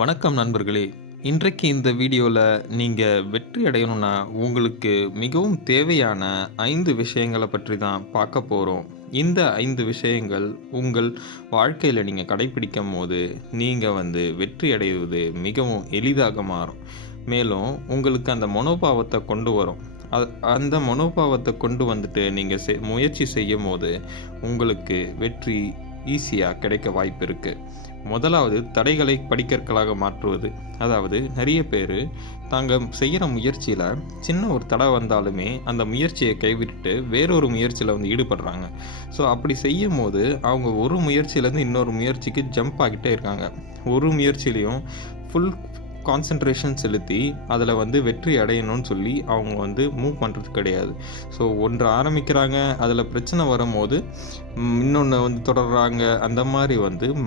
வணக்கம் நண்பர்களே. இன்றைக்கு இந்த வீடியோவில் நீங்கள் வெற்றி அடையணும்னா உங்களுக்கு மிகவும் தேவையான 5 விஷயங்களை பற்றி தான் பார்க்க போகிறோம். இந்த 5 விஷயங்கள் உங்கள் வாழ்க்கையில் நீங்கள் கடைப்பிடிக்கும் போது நீங்கள் வெற்றி அடைவது மிகவும் எளிதாக மாறும். மேலும் உங்களுக்கு அந்த மனோபாவத்தை கொண்டு வரும். அந்த மனோபாவத்தை கொண்டு வந்துட்டு நீங்கள் முயற்சி செய்யும் போது உங்களுக்கு வெற்றி ஈஸியாக கிடைக்க வாய்ப்பு இருக்குது. முதலாவது தடைகளை படிக்கற்களாக மாற்றுவது. அதாவது நிறைய பேர் தாங்க செய்கிற முயற்சியில் சின்ன ஒரு தடை வந்தாலுமே அந்த முயற்சியை கைவிட்டுட்டு வேறொரு முயற்சியில் ஈடுபடுறாங்க. ஸோ அப்படி செய்யும் போது அவங்க ஒரு முயற்சியிலேருந்து இன்னொரு முயற்சிக்கு ஜம்ப் ஆகிட்டே இருக்காங்க. ஒரு முயற்சியிலையும் ஃபுல் கான்சன்ட்ரேஷன் செலுத்தி அதில் வெற்றி அடையணும்னு சொல்லி அவங்க மூவ் பண்ணுறது கிடையாது. ஸோ ஒன்று ஆரம்பிக்கிறாங்க, அதில் பிரச்சனை வரும்போது இன்னொன்று தொடர்றாங்க, அந்த மாதிரி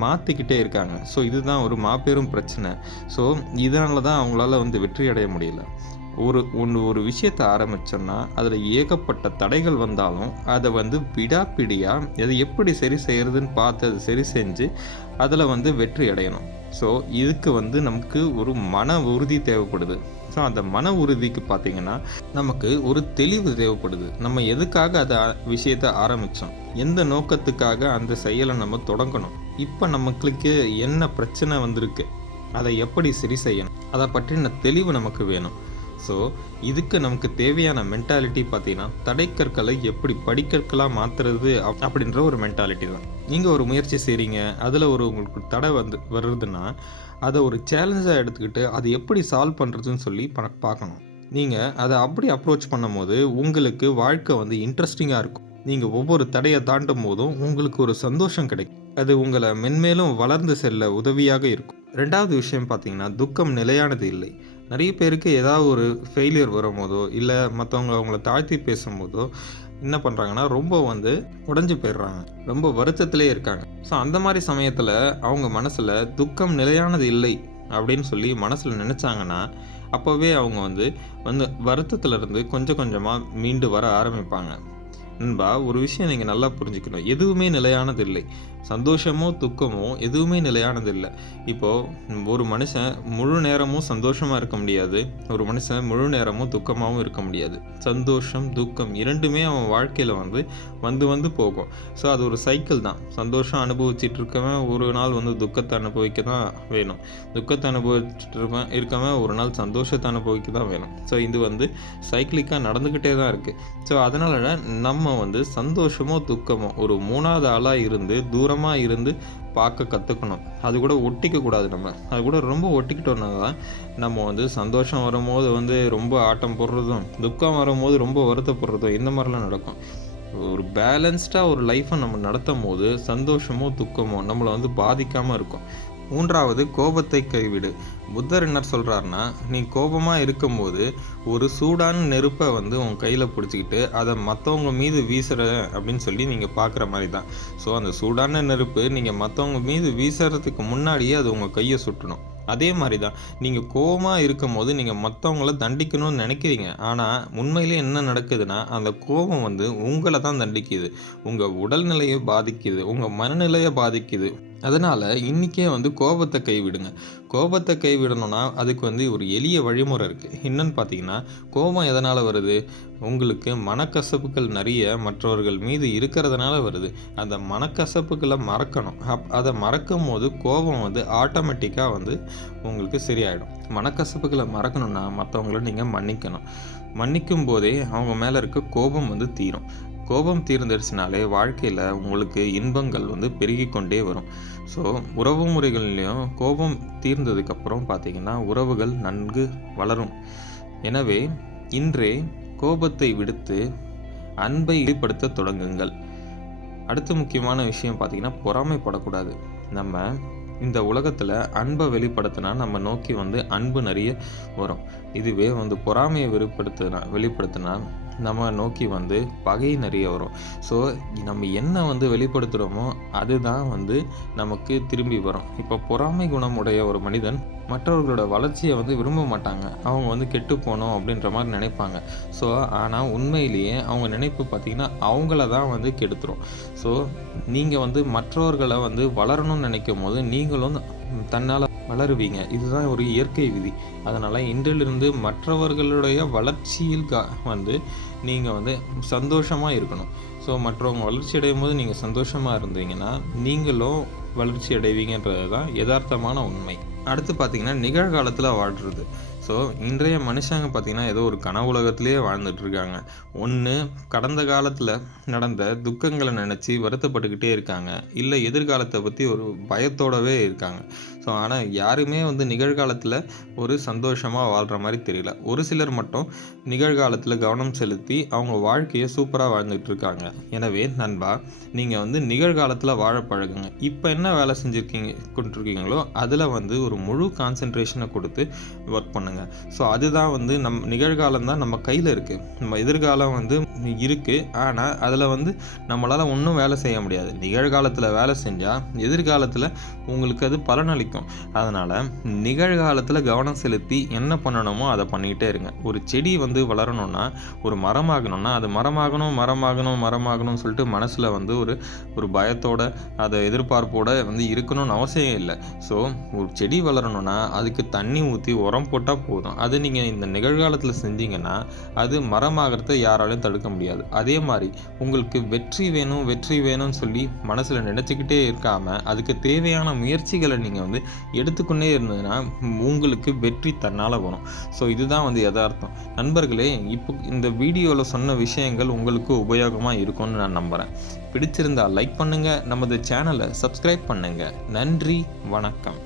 மாற்றிக்கிட்டே இருக்காங்க. ஸோ இதுதான் ஒரு மாபெரும் பிரச்சனை. ஸோ இதனால தான் அவங்களால வெற்றி அடைய முடியல. ஒரு விஷயத்தை ஆரம்பித்தோன்னா அதில் ஏகப்பட்ட தடைகள் வந்தாலும் அதை விடாப்பிடியாக அதை எப்படி சரி செய்கிறதுன்னு பார்த்து அதை சரி செஞ்சு அதில் வெற்றி அடையணும். ஸோ இதுக்கு நமக்கு ஒரு மன உறுதி தேவைப்படுது. ஸோ அந்த மன உறுதிக்கு பார்த்திங்கன்னா நமக்கு ஒரு தெளிவு தேவைப்படுது. நம்ம எதுக்காக அந்த விஷயத்தை ஆரம்பித்தோம், எந்த நோக்கத்துக்காக அந்த செயலை நம்ம தொடங்கணும், இப்போ நமக்கு என்ன பிரச்சனை வந்திருக்கு, அதை எப்படி சரி செய்யணும், அதை பற்றின தெளிவு நமக்கு வேணும். ஸோ இதுக்கு நமக்கு தேவையான மென்டாலிட்டி பார்த்தீங்கன்னா தடைக்கற்களை எப்படி படிக்கற்களாக மாற்றுறது அப்படின்ற ஒரு மென்டாலிட்டி தான். நீங்கள் ஒரு முயற்சி செய்கிறீங்க, அதில் உங்களுக்கு தடை வருதுன்னா அதை ஒரு சேலஞ்சாக எடுத்துக்கிட்டு அதை எப்படி சால்வ் பண்ணுறதுன்னு சொல்லி பார்க்கணும். நீங்கள் அதை அப்படி அப்ரோச் பண்ணும் போது உங்களுக்கு வாழ்க்கை இன்ட்ரெஸ்டிங்காக இருக்கும். நீங்கள் ஒவ்வொரு தடையை தாண்டும் போதும் உங்களுக்கு ஒரு சந்தோஷம் கிடைக்கும். அது உங்களை மென்மேலும் வளர்ந்து செல்ல உதவியாக இருக்கும். ரெண்டாவது விஷயம் பார்த்தீங்கன்னா துக்கம் நிலையானது இல்லை. நிறைய பேருக்கு ஏதாவது ஒரு ஃபெயிலியர் வரும்போதோ இல்லை மற்றவங்க அவங்கள தாழ்த்தி பேசும்போதோ என்ன பண்ணுறாங்கன்னா ரொம்ப உடஞ்சி போயிடுறாங்க, ரொம்ப வருத்தத்திலே இருக்காங்க. ஸோ அந்த மாதிரி சமயத்தில் அவங்க மனசில் துக்கம் நிலையானது இல்லை அப்படின்னு சொல்லி மனசில் நினச்சாங்கன்னா அப்போவே அவங்க வருத்தத்திலேருந்து கொஞ்சம் கொஞ்சமாக மீண்டு வர ஆரம்பிப்பாங்க. நண்பா, ஒரு விஷயம் நீங்கள் நல்லா புரிஞ்சுக்கணும். எதுவுமே நிலையானது இல்லை. சந்தோஷமோ துக்கமோ எதுவுமே நிலையானது இல்லை. இப்போது ஒரு மனுஷன் முழு நேரமும் சந்தோஷமாக இருக்க முடியாது, ஒரு மனுஷன் முழு நேரமும் துக்கமாகவும் இருக்க முடியாது. சந்தோஷம் துக்கம் இரண்டுமே அவன் வாழ்க்கையில் வந்து போகும். ஸோ அது ஒரு சைக்கிள் தான். சந்தோஷம் அனுபவிச்சுட்டு இருக்கவன் ஒரு நாள் துக்கத்தை அனுபவிக்க தான் வேணும், துக்கத்தை அனுபவிச்சுட்டு இருக்கவன் ஒரு நாள் சந்தோஷத்தை அனுபவிக்க தான் வேணும். ஸோ இது சைக்கிளிக்காக நடந்துக்கிட்டே தான் இருக்குது. ஸோ அதனால நம்ம சந்தோஷமோ துக்கமோ ஒரு மூணாவது ஆளாக இருந்து தூரமாக இருந்து பார்க்க கற்றுக்கணும். அது கூட ஒட்டிக்கக்கூடாது. நம்ம அது கூட ரொம்ப ஒட்டிக்கிட்டோன்னா தான் நம்ம சந்தோஷம் வரும்போது ரொம்ப ஆட்டம் போடுறதும், துக்கம் வரும்போது ரொம்ப வருத்தப்படுறதும் இந்த மாதிரிலாம் நடக்கும். ஒரு பேலன்ஸ்டாக ஒரு லைஃப்பை நம்ம நடத்தும் போது சந்தோஷமோ துக்கமோ நம்மளை பாதிக்காமல் இருக்கும். மூன்றாவது, கோபத்தை கைவிடு. புத்தர் என்ன சொல்கிறாருன்னா, நீ கோபமாக இருக்கும்போது ஒரு சூடான நெருப்பை உன் கையில் பிடிச்சிக்கிட்டு அதை மற்றவங்க மீது வீசுகிற அப்படின்னு சொல்லி நீங்கள் பார்க்குற மாதிரி தான். ஸோ அந்த சூடான நெருப்பு நீங்கள் மற்றவங்க மீது வீசுறதுக்கு முன்னாடியே அது உங்கள் கையை சுட்டணும். அதே மாதிரி தான் நீங்கள் கோபமாக இருக்கும் போது நீங்கள் மற்றவங்கள தண்டிக்கணும்னு நினைக்கிறீங்க. ஆனால் உண்மையிலே என்ன நடக்குதுன்னா அந்த கோபம் உங்களை தான் தண்டிக்குது, உங்கள் உடல்நிலையை பாதிக்குது, உங்கள் மனநிலையை பாதிக்குது. அதனால் இன்றைக்கே கோபத்தை கைவிடுங்க. கோபத்தை கைவிடணும்னா அதுக்கு ஒரு எளிய வழிமுறை இருக்குது. என்னன்னு பார்த்தீங்கன்னா, கோபம் எதனால் வருது? உங்களுக்கு மனக்கசப்புகள் நிறைய மற்றவர்கள் மீது இருக்கிறதுனால வருது. அந்த மனக்கசப்புகளை மறக்கணும். அதை மறக்கும் போது கோபம் ஆட்டோமேட்டிக்காக உங்களுக்கு சரியாயிடும். மனக்கசப்புகளை மறக்கணும்னா மற்றவங்கள நீங்கள் மன்னிக்கணும். மன்னிக்கும் போதே அவங்க மேலே இருக்க கோபம் தீரும். கோபம் தீர்ந்துடுச்சுனாலே வாழ்க்கையில் உங்களுக்கு இன்பங்கள் பெருகி கொண்டே வரும். ஸோ உறவு முறைகள்லேயும் கோபம் தீர்ந்ததுக்கப்புறம் பார்த்திங்கன்னா உறவுகள் நன்கு வளரும். எனவே இன்றே கோபத்தை விடுத்து அன்பை வெளிப்படுத்த தொடங்குங்கள். அடுத்த முக்கியமான விஷயம் பார்த்திங்கன்னா பொறாமைப்படக்கூடாது. நம்ம இந்த உலகத்தில் அன்பை வெளிப்படுத்தினா நம்ம நோக்கி அன்பு நிறைய வரும். இதுவே பொறாமையை வெளிப்படுத்தினா நம்ம நோக்கி பகை நிறைய வரும். ஸோ நம்ம என்ன வெளிப்படுத்துகிறோமோ அதுதான் நமக்கு திரும்பி வரும். இப்போ பொறாமை குணமுடைய ஒரு மனிதன் மற்றவர்களோட வளர்ச்சியை விரும்ப மாட்டாங்க. அவங்க கெட்டு போகணும் அப்படின்ற மாதிரி நினைப்பாங்க. ஸோ ஆனால் உண்மையிலேயே அவங்க நினைப்பு பார்த்திங்கன்னா அவங்கள தான் கெடுத்துரும். ஸோ நீங்கள் மற்றவர்களை வளரணும்னு நினைக்கும் போது நீங்களும் தன்னால் வளருவீங்க. இதுதான் ஒரு இயற்கை விதி. அதனால் இன்றிலிருந்து மற்றவர்களுடைய வளர்ச்சியில் வந்து நீங்கள் வந்து சந்தோஷமாக இருக்கணும். ஸோ மற்றவங்க வளர்ச்சி அடையும் போது நீங்கள் சந்தோஷமாக இருந்தீங்கன்னா நீங்களும் வளர்ச்சி அடைவீங்கன்றது தான் யதார்த்தமான உண்மை. அடுத்து பார்த்திங்கன்னா நிகழ்காலத்தில் வாழ்கிறது. ஸோ இன்றைய மனுஷங்க பார்த்திங்கன்னா ஏதோ ஒரு கனவுலகத்திலே வாழ்ந்துட்டுருக்காங்க. ஒன்று கடந்த காலத்தில் நடந்த துக்கங்களை நினச்சி வருத்தப்பட்டுக்கிட்டே இருக்காங்க, இல்லை எதிர்காலத்தை பற்றி ஒரு பயத்தோடவே இருக்காங்க. ஸோ ஆனால் யாருமே வந்து நிகழ்காலத்தில் ஒரு சந்தோஷமாக வாழ்கிற மாதிரி தெரியல. ஒரு சிலர் மட்டும் நிகழ்காலத்தில் கவனம் செலுத்தி அவங்க வாழ்க்கையை சூப்பராக வாழ்ந்துட்டுருக்காங்க. எனவே நண்பா, நீங்கள் வந்து நிகழ்காலத்தில் வாழ பழகுங்க. இப்போ என்ன வேலை கொண்டிருக்கீங்களோ அதில் வந்து ஒரு முழு கான்சென்ட்ரேஷனை கொடுத்து ஒர்க் பண்ணுங்கள். ஸோ அதுதான் வந்து நிகழ்காலம் தான் நம்ம கையில் இருக்குது. நம்ம எதிர்காலம் வந்து இருக்குது, ஆனால் அதில் வந்து நம்மளால் ஒன்றும் வேலை செய்ய முடியாது. நிகழ்காலத்தில் வேலை செஞ்சால் எதிர்காலத்தில் உங்களுக்கு அது பலனளிக்கும். அதனால் நிகழ்காலத்தில் கவனம் செலுத்தி என்ன பண்ணணுமோ அதை பண்ணிக்கிட்டே இருங்க. ஒரு செடி வந்து வளரணும்னா, ஒரு மரமாகணும்னா அது மரமாகணும்னு சொல்லிட்டு மனசில் வந்து ஒரு பயத்தோட அதை எதிர்பார்ப்போட வந்து இருக்கணும்னு அவசியம் இல்லை. ஸோ ஒரு செடி வளரணும்னா அதுக்கு தண்ணி ஊற்றி உரம் போட்டால் போதும். அது நீங்கள் இந்த நிகழ்காலத்தில் செஞ்சீங்கன்னா அது மரமாகிறத யாராலையும் தடுக்க முடியாது. அதே மாதிரி உங்களுக்கு வெற்றி வேணும்னு சொல்லி மனசில் நினச்சிக்கிட்டே இருக்காமல் அதுக்கு தேவையான முயற்சிகளை நீங்கள் வந்து எடுத்துக்கொண்டே இருந்ததுன்னா உங்களுக்கு வெற்றி தன்னால் வரும். ஸோ இதுதான் வந்து யதார்த்தம். நண்பர்களே, இப்போ இந்த வீடியோவில் சொன்ன விஷயங்கள் உங்களுக்கு உபயோகமாக இருக்கும்னு நான் நம்புகிறேன். பிடிச்சிருந்தால் லைக் பண்ணுங்கள், நமது சேனலை சப்ஸ்கிரைப் பண்ணுங்கள். நன்றி, வணக்கம்.